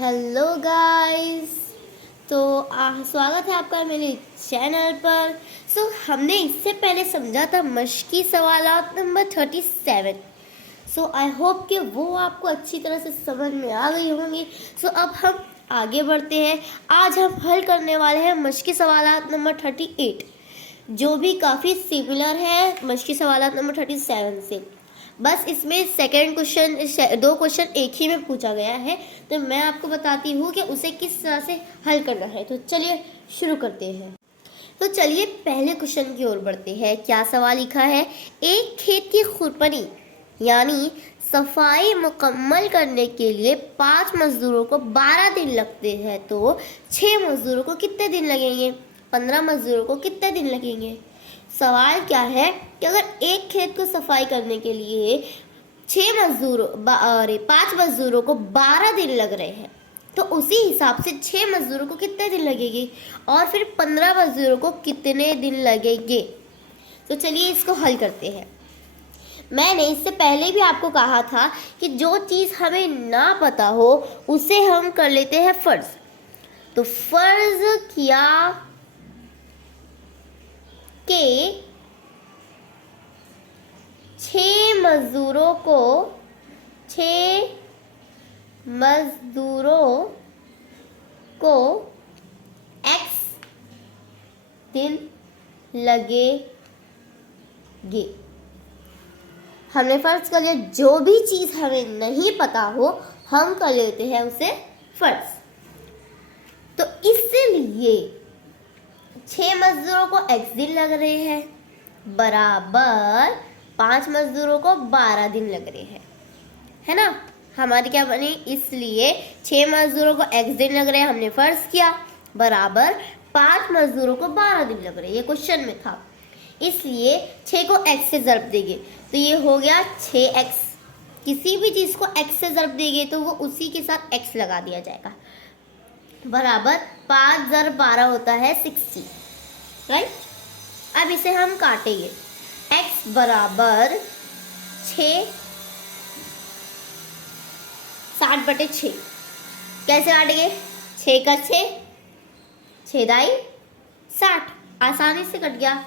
Hello guys. तो स्वागत है आपका मेरे चैनल पर। हमने इससे पहले समझा था मश्की सवालात नंबर 37। आई होप कि वो आपको अच्छी तरह से समझ में आ गई होंगी। अब हम आगे बढ़ते हैं। आज हम हल करने वाले हैं मश्की सवालात नंबर 38, जो भी काफ़ी सिमिलर है मश्की सवालात नंबर 37 से। बस इसमें सेकंड क्वेश्चन, दो क्वेश्चन एक ही में पूछा गया है, तो मैं आपको बताती हूँ कि उसे किस तरह से हल करना है। तो चलिए शुरू करते हैं। तो चलिए पहले क्वेश्चन की ओर बढ़ते हैं। क्या सवाल लिखा है? एक खेत की खुरपनी यानी सफाई मुकम्मल करने के लिए 5 मजदूरों को 12 दिन लगते हैं, तो 6 मजदूरों को कितने दिन लगेंगे? 15 मजदूरों को कितने दिन लगेंगे? सवाल क्या है कि अगर एक खेत को सफाई करने के लिए 5 मजदूरों को 12 दिन लग रहे हैं, तो उसी हिसाब से 6 मजदूरों को कितने दिन लगेंगे और फिर 15 मजदूरों को कितने दिन लगेंगे? तो चलिए इसको हल करते हैं। मैंने इससे पहले भी आपको कहा था कि जो चीज़ हमें ना पता हो उसे हम कर लेते हैं फर्ज। तो फर्ज किया कि 6 मजदूरों को x दिन लगेंगे। हमने फर्ज कर लिया, जो भी चीज़ हमें नहीं पता हो हम कर लेते हैं उसे फर्ज। तो इसलिए 6 मजदूरों को x दिन लग रहे हैं बराबर 5 मजदूरों को 12 दिन लग रहे हैं, है ना। हमारी क्या बनी? इसलिए 6 मजदूरों को x दिन लग रहे हैं, हमने फर्ज किया, बराबर 5 मजदूरों को 12 दिन लग रहे हैं। ये क्वेश्चन में था, इसलिए 6 को x से ज़रब देंगे तो ये हो गया 6x। किसी भी चीज़ को x से ज़रब देंगे तो वो उसी के साथ x लगा दिया जाएगा, बराबर 5 × 12 होता है 60, राइट। अब इसे हम काटेंगे। x बराबर 6, 60/6 कैसे काटेंगे? 6 का 6, 6 दाई 60, आसानी से कट गया।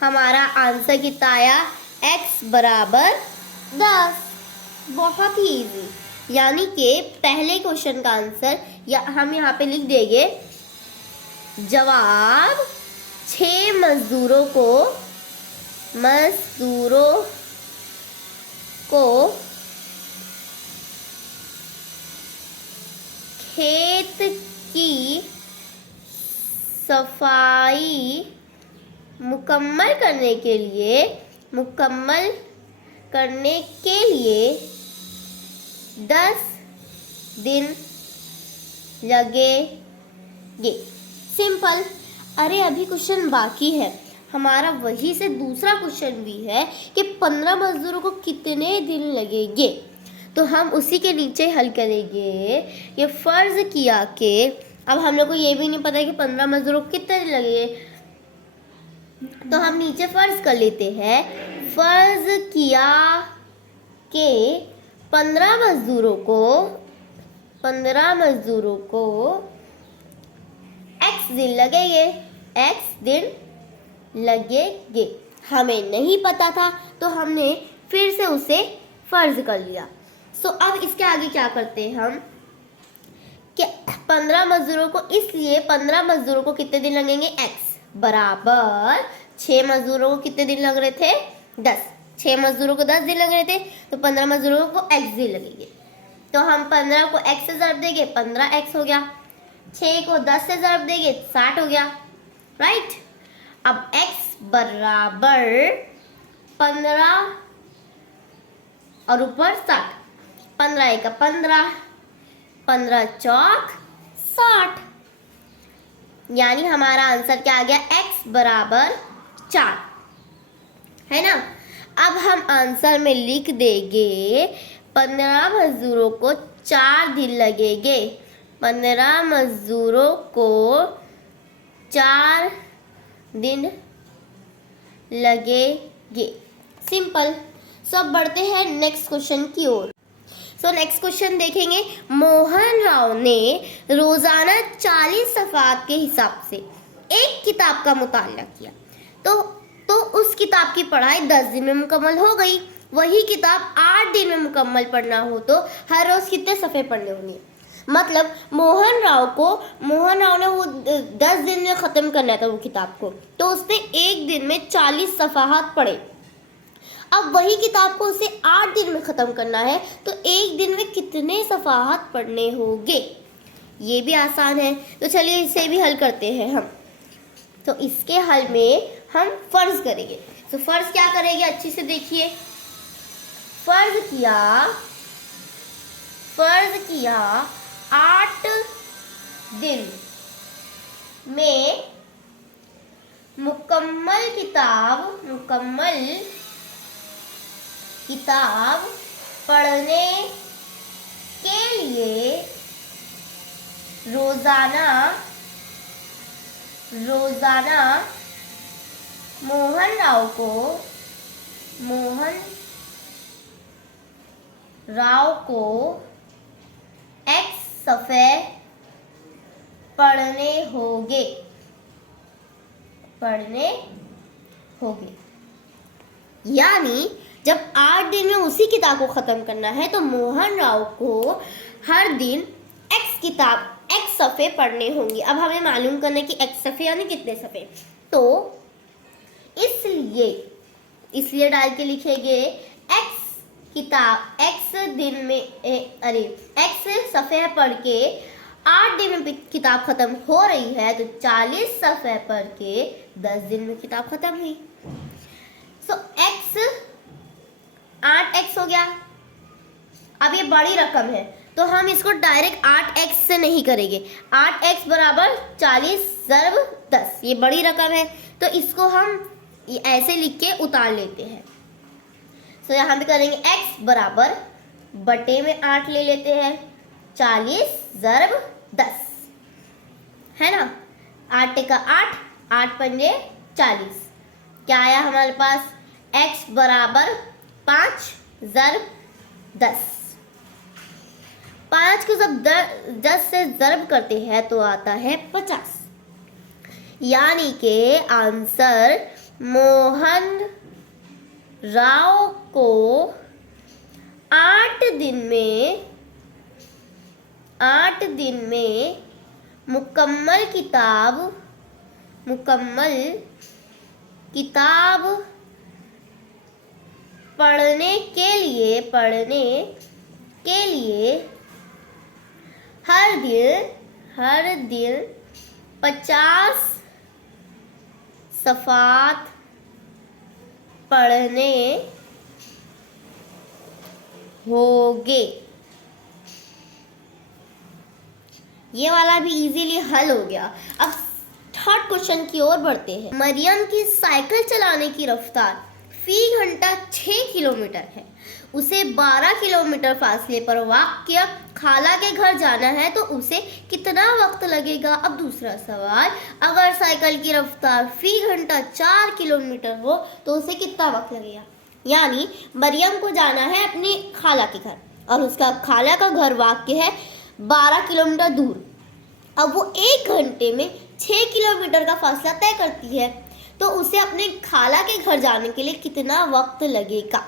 हमारा आंसर कितना आया? x बराबर 10। बहुत ही इजी। यानी कि पहले क्वेश्चन का आंसर या हम यहाँ पे लिख देंगे, जवाब 6 मजदूरों को खेत की सफाई मुकम्मल करने के लिए 10 दिन लगेंगे। सिंपल। अरे अभी क्वेश्चन बाकी है हमारा, वही से दूसरा क्वेश्चन भी है कि 15 मजदूरों को कितने दिन लगेंगे, तो हम उसी के नीचे हल करेंगे। ये फर्ज किया कि अब हम लोग को ये भी नहीं पता कि 15 मजदूरों को कितने दिन लगेंगे, तो हम नीचे फर्ज कर लेते हैं। फर्ज किया कि 15 मजदूरों को x दिन लगेंगे। हमें नहीं पता था तो हमने फिर से उसे फर्ज कर लिया। अब इसके आगे क्या करते हैं हम कि 15 मजदूरों को, इसलिए 15 मजदूरों को कितने दिन लगेंगे? x बराबर 6 मजदूरों को कितने दिन लग रहे थे? 10। 6 मजदूरों को 10 दिन लग रहे थे, तो 15 मजदूरों को x दिन लगेंगे। तो हम 15 को x से ज़रब देंगे, 15x हो गया। 6 को 10 से ज़रब देंगे, 60 हो गया, राइट। अब x बराबर 15 और ऊपर 60, 15 × 15, 15 चौक 60। यानी हमारा आंसर क्या आ गया? x बराबर 4, है ना। अब हम आंसर में लिख देंगे 15 मजदूरों को 4 दिन लगेंगे। 15 मजदूरों को 4 दिन लगेंगे। सिंपल। अब बढ़ते हैं नेक्स्ट क्वेश्चन की ओर। सो नेक्स्ट क्वेश्चन देखेंगे। मोहन राव ने रोजाना 40 सफ़हात के हिसाब से एक किताब का मुताला किया, तो उस किताब की पढ़ाई 10 दिन में मुकम्मल हो गई। वही किताब 8 दिन में मुकम्मल पढ़ना हो तो हर रोज कितने सफ़े पढ़ने होंगे? मतलब मोहन राव ने वो 10 दिन में ख़त्म करना था वो किताब को, तो उसने एक दिन में 40 सफ़हात पढ़े। अब वही किताब को उसे 8 दिन में ख़त्म करना है, तो एक दिन में कितने सफ़हात पढ़ने होंगे? ये भी आसान है, तो चलिए इसे भी हल करते हैं हम। तो इसके हल में हम फ़र्ज़ करेंगे। तो फ़र्ज़ क्या करेंगे, अच्छी से देखिए। फ़र्ज़ किया 8 दिन में मुकम्मल किताब पढ़ने के लिए रोजाना मोहन राव को X सफ़े पढ़ने होंगे। यानी जब 8 दिन में उसी किताब को ख़त्म करना है तो मोहन राव को हर दिन X सफ़े पढ़ने होंगे। अब हमें मालूम करना है कि X सफ़े यानी कितने सफ़े, तो इसलिए डाल के लिखेंगे X सफ़े पढ़ के 8 दिन में किताब ख़त्म हो रही है, तो 40 सफ़े पढ़ के 10 दिन में किताब ख़त्म हुई। सो X 8x हो गया। अब ये बड़ी रकम है तो हम इसको डायरेक्ट 8x से नहीं करेंगे। 8x बराबर 40 ज़रब 10, ये बड़ी रकम है, तो इसको हम ऐसे लिख के उतार लेते हैं। सो यहाँ पे करेंगे x बराबर बटे में 8 ले लेते हैं, 40 ज़रब 10 है ना। 8 का 8 पंजे 40, क्या आया हमारे पास? x बराबर 5 ज़रब 10। 5 को जब 10 से ज़रब करते हैं तो आता है 50। यानी के आंसर मोहन राव को 8 दिन में मुकम्मल किताब पढ़ने के लिए हर दिन 50 सफ़हात पढ़ने होंगे। ये वाला भी इजीली हल हो गया। अब थर्ड क्वेश्चन की ओर बढ़ते हैं। मरियम की साइकिल चलाने की रफ्तार फी घंटा 6 किलोमीटर है। उसे 12 किलोमीटर फासले पर वाक़या खाला के घर जाना है तो उसे कितना वक्त लगेगा? अब दूसरा सवाल, अगर साइकिल की रफ्तार फी घंटा 4 किलोमीटर हो तो उसे कितना वक्त लगेगा? यानी मरियम को जाना है अपनी खाला के घर और उसका खाला का घर वाक़या है 12 किलोमीटर दूर। अब वो 1 घंटे में 6 किलोमीटर का फासला तय करती है, तो उसे अपने खाला के घर जाने के लिए कितना वक्त लगेगा?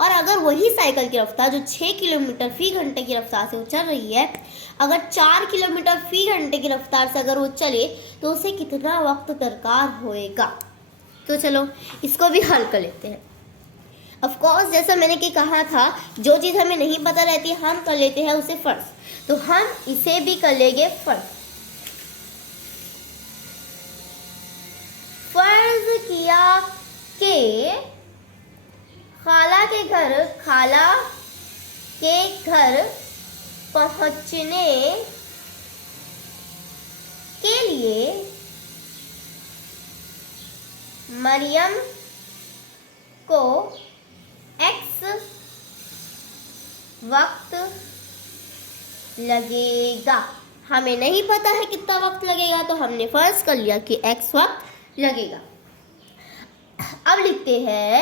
और अगर वही साइकिल की रफ्तार जो 6 किलोमीटर फी घंटे की रफ्तार से वो चल रही है, अगर 4 किलोमीटर फी घंटे की रफ्तार से अगर वो चले तो उसे कितना वक्त दरकार होएगा? तो चलो इसको भी हल कर लेते हैं। ऑफ कोर्स जैसा मैंने कि कहा था, जो चीज़ हमें नहीं पता रहती हम कर लेते हैं उसे फ़र्ज़, तो हम इसे भी कर लेंगे फ़र्ज़। फ़र्ज़ किया कि खाला के घर पहुंचने के लिए मरियम को X वक्त लगेगा। हमें नहीं पता है कितना वक्त लगेगा, तो हमने फर्ज कर लिया कि X वक्त लगेगा। अब लिखते हैं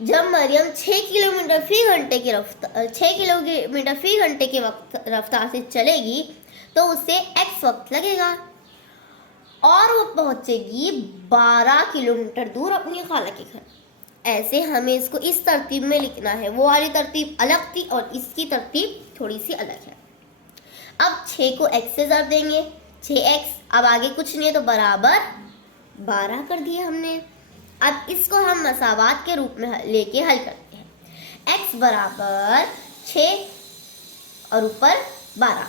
जब मरियम 6 किलोमीटर फी घंटे की रफ्तार 6 किलोमीटर फी घंटे की रफ्तार से चलेगी तो उसे x वक्त लगेगा और वो पहुंचेगी 12 किलोमीटर दूर अपनी खाला के घर। ऐसे हमें इसको इस तरतीब में लिखना है। वो वाली तरतीब अलग थी और इसकी तरतीब थोड़ी सी अलग है। अब 6 को x से ज़रब देंगे, 6x, अब आगे कुछ नहीं है तो बराबर 12 कर दिए हमने। अब इसको हम मसावात के रूप में लेके हल करते हैं। x बराबर 6 और ऊपर 12,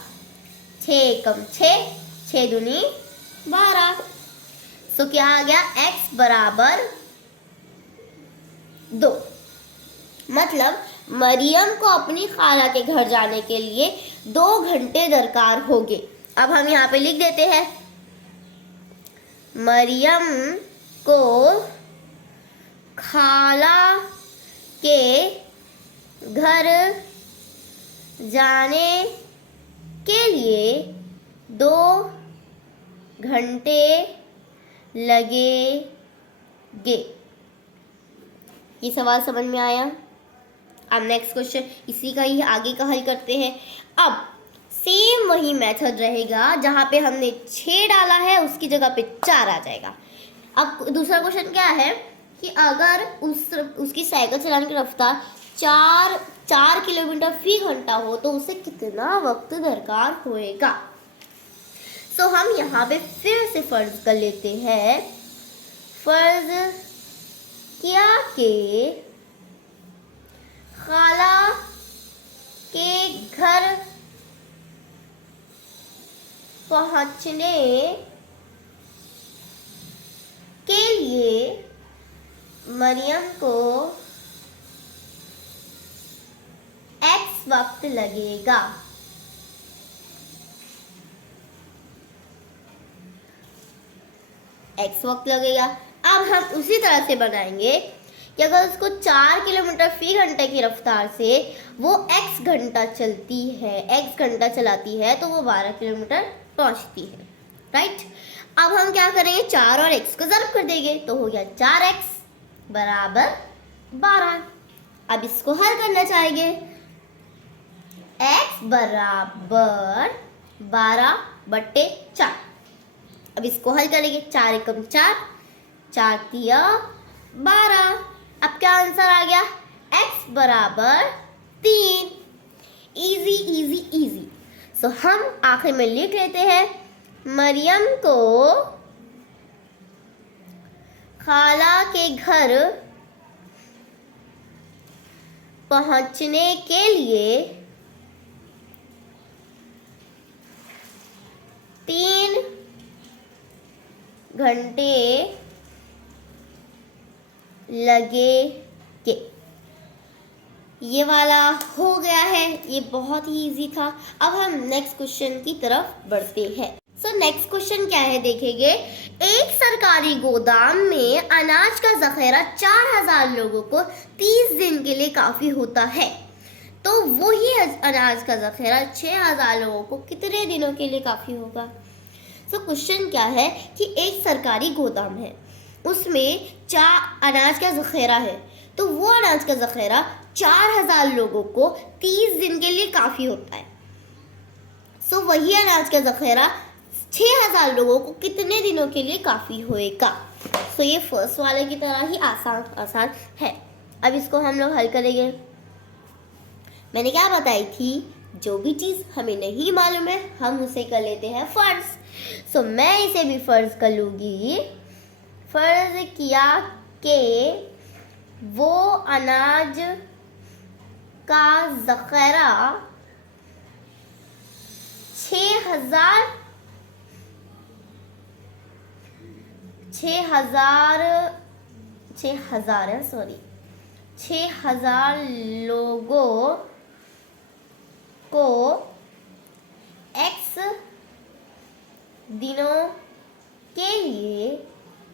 6 कम 6, 6 दूनी 12। सो क्या आ गया, x बराबर 2। मतलब मरियम को अपनी खाला के घर जाने के लिए 2 घंटे दरकार होंगे। अब हम यहाँ पे लिख देते हैं, मरियम को खाला के घर जाने के लिए 2 घंटे लगेंगे। ये सवाल समझ में आया? अब नेक्स्ट क्वेश्चन इसी का ही आगे का हल करते हैं। अब सेम वही मेथड रहेगा, जहाँ पे हमने 6 डाला है उसकी जगह पे 4 आ जाएगा। अब दूसरा क्वेश्चन क्या है कि अगर उसकी साइकिल चलाने की रफ्तार 4 किलोमीटर फी घंटा हो तो उसे कितना वक्त दरकार होएगा। सो हम यहाँ पे फिर से फर्ज कर लेते हैं। फर्ज किया कि खाला के घर पहुंचने के लिए मरियम को x वक्त लगेगा। x वक्त लगेगा। अब हम उसी तरह से बनाएंगे कि अगर उसको 4 किलोमीटर फी घंटे की रफ्तार से वो x घंटा चलती है, x घंटा चलाती है तो वो 12 किलोमीटर पहुंचती है, राइट। अब हम क्या करेंगे, 4 और x को ज़रब कर देंगे तो हो गया 4x बराबर 12। अब इसको हल करना चाहेंगे, x बराबर 12/4। अब इसको हल करेंगे, 4 एकम 4, 4 तिया 12। अब क्या आंसर आ गया, x बराबर 3। Easy easy easy. सो हम आखिर में लिख लेते हैं, मरियम को खाला के घर पहुंचने के लिए 3 घंटे लगेंगे। ये वाला हो गया है, ये बहुत ही इजी था। अब हम नेक्स्ट क्वेश्चन की तरफ बढ़ते हैं। सो नेक्स्ट क्वेश्चन क्या है देखेंगे, एक सरकारी गोदाम में अनाज का जखेरा 4000 लोगों को 30 दिन के लिए काफ़ी होता है, तो वही अनाज का जखेरा 6000 लोगों को कितने दिनों के लिए काफ़ी होगा। सो क्वेश्चन क्या है कि एक सरकारी गोदाम है, उसमें 4 अनाज का जखेरा है, तो वो अनाज का जखेरा 4000 लोगों को 30 दिन के लिए काफ़ी होता है। सो वही अनाज का जखेरा 6000 लोगों को कितने दिनों के लिए काफ़ी होएगा। सो ये फर्स्ट वाले की तरह ही आसान है। अब इसको हम लोग हल करेंगे। मैंने क्या बताई थी, जो भी चीज़ हमें नहीं मालूम है हम उसे कर लेते हैं फ़र्ज। सो मैं इसे भी फ़र्ज कर लूँगी। फ़र्ज किया कि वो अनाज का ज़ख़ीरा 6000 लोगों को x दिनों के लिए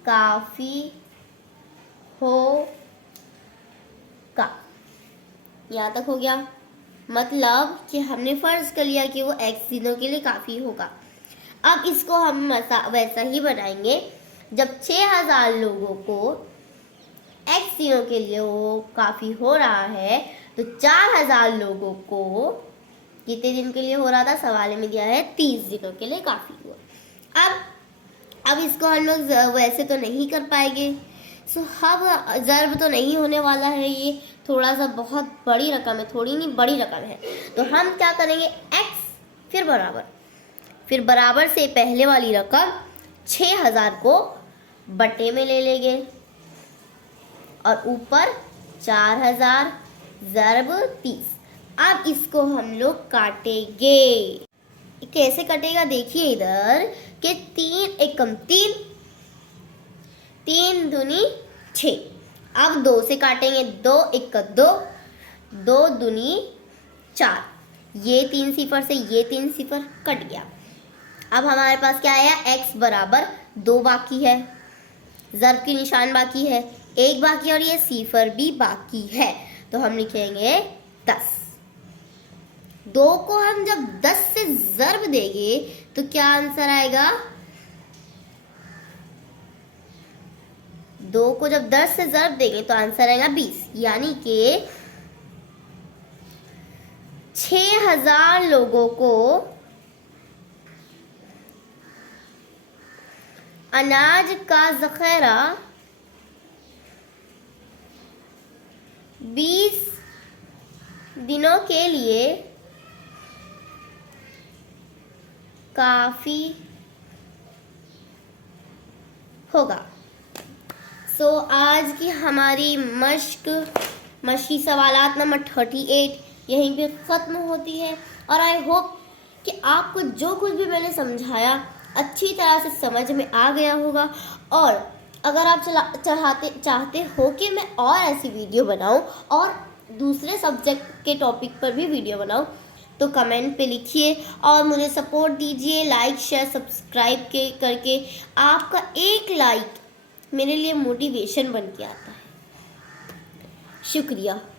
काफ़ी होगा। यहाँ तक हो गया। मतलब कि हमने फ़र्ज़ कर लिया कि वो x दिनों के लिए काफ़ी होगा। अब इसको हम वैसा ही बनाएंगे। जब 6000 लोगों को x दिनों के लिए वो काफ़ी हो रहा है, तो 4000 लोगों को कितने दिन के लिए हो रहा था? सवाल में दिया है 30 दिनों के लिए काफ़ी हुआ। अब इसको हम लोग वैसे तो नहीं कर पाएंगे, सो अब ज़र्ब तो नहीं होने वाला है, ये थोड़ा सा बहुत बड़ी रकम है, थोड़ी नहीं बड़ी रकम है। तो हम क्या करेंगे? x फिर बराबर से पहले वाली रकम 6000 को बटे में ले लेंगे और ऊपर 4000 ज़र्ब 30। अब इसको हम लोग काटेंगे। कैसे कटेगा? देखिए इधर कि 3 एकम 3, 3 दूनी 6। अब 2 से काटेंगे, 2 एक 2, 2 दूनी 4। ये 3 सिफर से ये 3 सिफर कट गया। अब हमारे पास क्या आया? x बराबर 2 बाकी है, ज़र्ब की निशान बाकी है, 1 बाकी है और ये सिफर भी बाकी है। तो हम लिखेंगे 10। 2 को हम जब 10 से ज़र्ब देंगे तो क्या आंसर आएगा? 2 को जब 10 से ज़र्ब देंगे तो आंसर आएगा 20, यानी कि 6000 लोगों को अनाज का ज़ख़ीरा 20 दिनों के लिए काफ़ी होगा। सो आज की हमारी मश्की सवालात नंबर 38 यहीं पे ख़त्म होती है। और आई होप कि आपको जो कुछ भी मैंने समझाया अच्छी तरह से समझ में आ गया होगा। और अगर आप चाहते हो कि मैं और ऐसी वीडियो बनाऊं और दूसरे सब्जेक्ट के टॉपिक पर भी वीडियो बनाऊं, तो कमेंट पे लिखिए और मुझे सपोर्ट दीजिए लाइक शेयर सब्सक्राइब करके। आपका एक लाइक मेरे लिए मोटिवेशन बन के आता है। शुक्रिया।